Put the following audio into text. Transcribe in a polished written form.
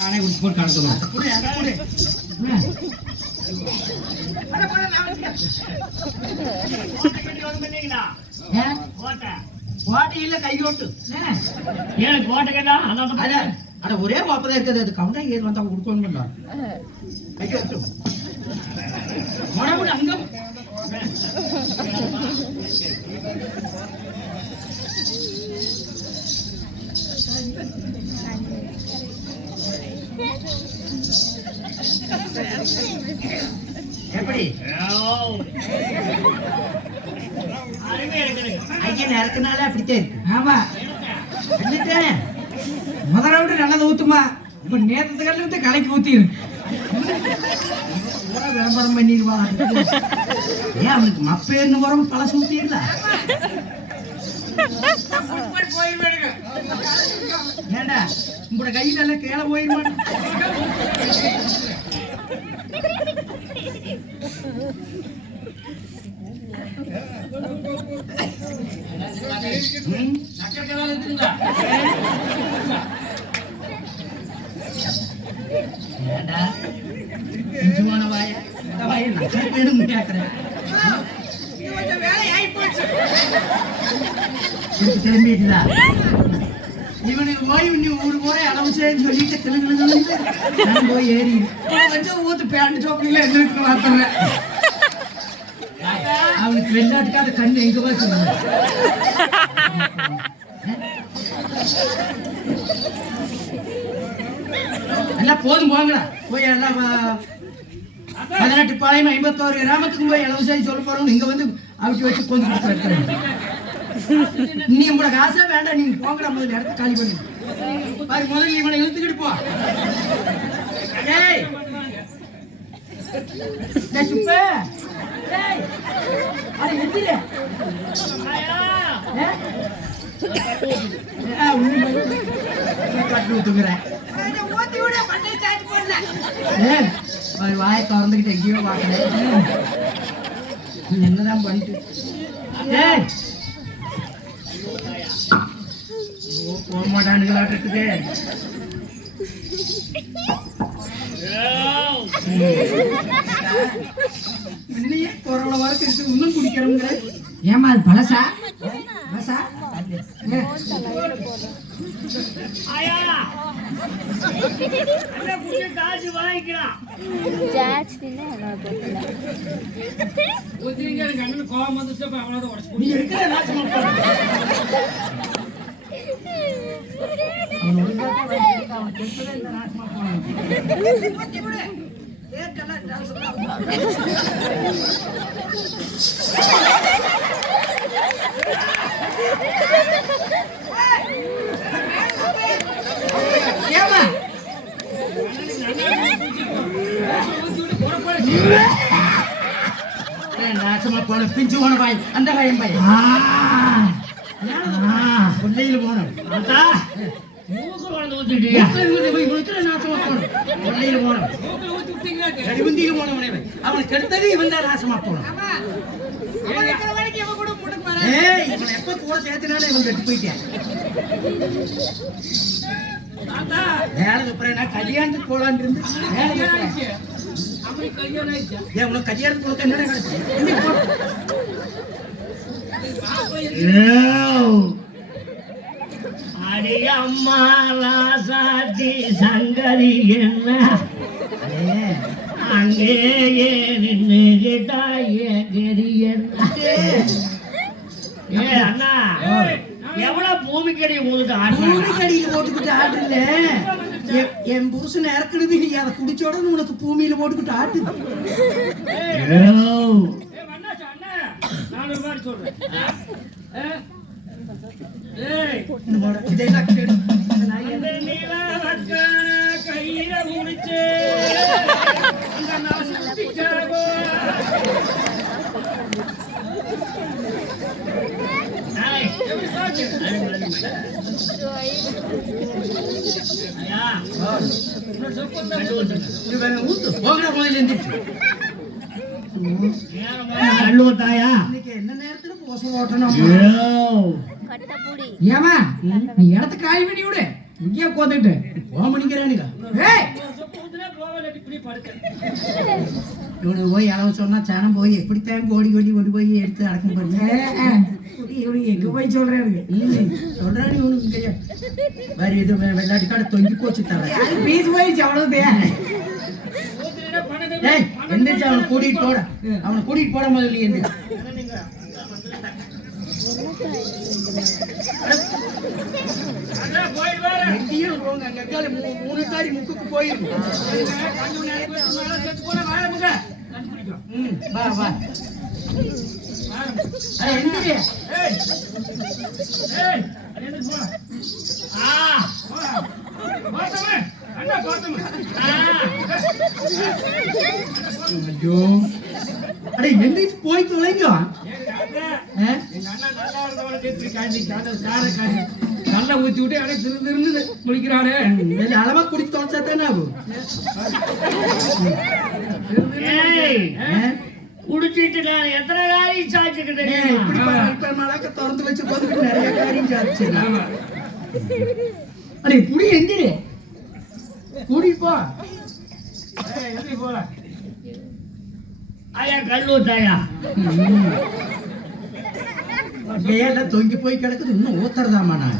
நானே உடுப்பு போட்டு காணணும். கோட்டையில கையோட்டு ஏன் கோட்டை கேட்டா அட ஒரே மாப்பதான் இருக்குது. அது கவுண்டா ஏறி வந்தா கொடுக்கணும் கையோட்டு மடவுல அங்க எப்படி ஐயன் இறக்குனால அப்படித்தான் இருக்கு. ஆமா முதல்ல விட்டு நல்லதை ஊத்துமா. இப்ப நேரத்துக்கு கலைக்கு ஊத்திரு விளம்பரம் பண்ணிடுவா. ஏன் அவனுக்கு மப்பேன்னு வரும் பழசு ஊத்திடல. ஏண்டா உங்களோட கையில எல்லாம் கீழே போயிருவான். திரும்பிட்டுதா இவனுக்கு ஓய்வு நீ ஊரு போற அளவு செய்யு சொல்லிட்டு கிளு போய் ஏறி கொஞ்சம் ஊத்து பேண்ட் சோப்பில எங்களுக்கு மாத்துறேன். அவனுக்கு வெள்ளாட்டுக்காத கண்ணு எங்க போய் சொல்லுங்க. எல்லாம் போதும் போங்கடா போய் எல்லாம் 18 பாளையம் 51 கிராமத்துக்கும் போய் அளவு செய்ய சொல்ல போறோம். இங்க வந்து அவிட்டு வச்சு கொஞ்சம் கொடுத்துருக்கேன். நீ உங்களோட காசா வேண்டாம், நீங்க போங்கடா. முதல்ல இடத்த காலி பண்ணி பாரு. முதல்ல இவனை இழுத்துக்கிட்டு போ. ஏய் சுப்ப ஏய் அட எந்திரே வாயை திறந்துகிட்டு எங்கேயோ பாக்கிறேன். என்னதான் பண்ணிட்டு போக மாட்டானுங்களாட்டு. இன்னையே கொரோனா வரைக்கும் இன்னும் குடிக்கிறவங்க. ஏமா அது பழசா பழசா காசு வாங்கிக்கலாம். கோபம் வந்துச்சு நீ இருக்கிற நாசமா போன பிஞ்சு போன பாய் அந்த பையன் பாய் கொள்ளையில் போனோம். அவனுக்கு எடுத்தது இவன் தான் நாசமா போனான். இவன் எப்ப கூட சேர்த்துனாலும் இவன் கட்டு போயிட்டேன். வேலைக்கு அப்புறம் நான் கல்யாணத்துக்கு போலான்னு இருந்து உனக்கு கல்யாணத்துக்கு போல என்ன கிடைச்சு அம்மா ராசாத்தி சங்கரி என்ன அங்கேயே நின்று அண்ணா எவ்வளவு பூமிக்கடி பூமிக்கடியில் போட்டுக்கிட்டு ஆடுல என் புருஷன் இறக்குறது. நீ அதை குடிச்சோட உனக்கு பூமியில போட்டுக்கிட்டு ஆட்டு. கையில முடிச்சு தாயா என்ன நேரத்துல போச ஓட்டணும். ஏமா நீ இடத்த காலி பண்ணி விடு. இங்கேயே கோத்துட்டு போக பண்ணிக்கிறானுங்க. இவனுக்கு போய் அளவு சொன்னா சனம் போய் எப்படித்தான் கோடி கோடி கொண்டு போய் எடுத்து அடக்கம் பண்ணு. இவனுக்கு எங்க போய் சொல்றாரு சொல்றாரு இவனுக்கு கையா வேற இது வெள்ளாட்டு காட தொங்கி போச்சு தர. அது பீஸ் போயிடுச்சு அவ்வளவு டேய் எந்திரிச்சு அவனை கூட்டிட்டு போட, அவனை கூட்டிட்டு போட முதல்ல எந்திரி. எங்கேயும் போங்க, அங்க இருக்காது, மூணு தாரி முக்குக்கு போயிருக்கு. வா வா எந்திரி. ஐயோ அடே எந்திரிச்சு போய் தொலைங்க. நல்லா ஊத்தி விட்டு அப்படியே திருந்து முடிக்கிறாரு. அளவா குடிச்சு தொலைச்சா தானே ஆகும். குடிச்சிட்டு நான் எத்தனை காரியம் சாச்சுக்கிட்டு இப்ப மழக்க திறந்து வச்சு போதுக்கு நிறைய காரியம் சாச்சு. அடே புடி எந்திரி, கூட்டிட்டு போ. ஆயா கல்லூத்தாயா ஏன் தொங்கி போய் கிடக்குது, இன்னும் ஊத்துறதாமா நான்